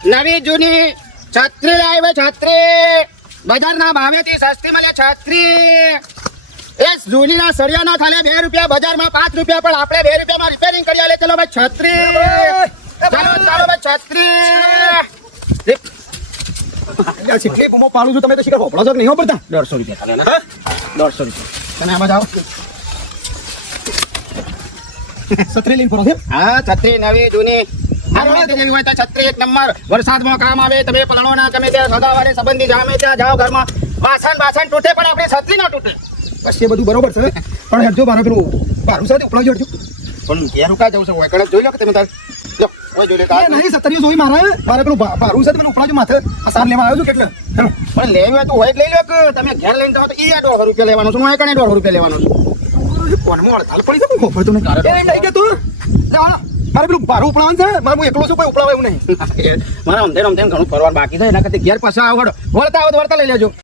નવી જૂની છત્રી લાવી છત્રી બજારના ભાવેથી સસ્તી મળે છત્રી એ જૂનીના સળિયાના થાલે 2 રૂપિયા બજારમાં 5 રૂપિયા પણ આપણે 2 રૂપિયામાં રિપેરિંગ કરી આલે ચલો ભાઈ છત્રી ચાલો ચાલો ભાઈ છત્રી કેટલી બૂમો પાડું છું તમે તો શીખર હોપડો છો કે નહીં હોપડતા 150 રૂપિયા ખાલી 150 રૂપિયા તમે આમાં જાઓ સત્રી લઈને ફરો છે હા છત્રી નવી જૂની જેવી હોય તો છત્રી એક નંબર વરસાદમાં કામ આવે તમે પલણો ના ગમે ત્યાં સદાવાળે સંબંધી જામે ત્યાં જાઓ ઘરમાં વાસણ તૂટે પણ આપણી છત્રી ના તૂટે બસ એ બધું બરોબર છે પણ હેડજો મારો પેલું પારું સાથે ઉપડાવજો હેડજો પણ ઘેર ઉકા જવું છે હોય કડક જોઈ લો કે તમે તાર જો હોય જોઈ લે એ નહીં સત્તરીઓ જોઈ મારે પેલું પારું સાથે મને ઉપડાવજો માથે આ સાર લેવા આવ્યો છું કેટલે પણ લેવી હોય તો હોય લઈ લો કે તમે ઘેર લઈને જાઓ તો એ 150 રૂપિયા લેવાનો છું હું કણે 150 રૂપિયા લેવાનો છું કોનમાં અડધાલ પડી જાય ખોફર તો નહીં એ નહીં કે તું મારે પેલું પારું ઉપડાવવાનું છે મારે હું એકલો છું કોઈ ઉપડાવે એવું નહીં મારા અમથે ઘણું ફરવાનું બાકી છે એના કરતા ઘેર પાછા આવડો વળતા લઈ લેજો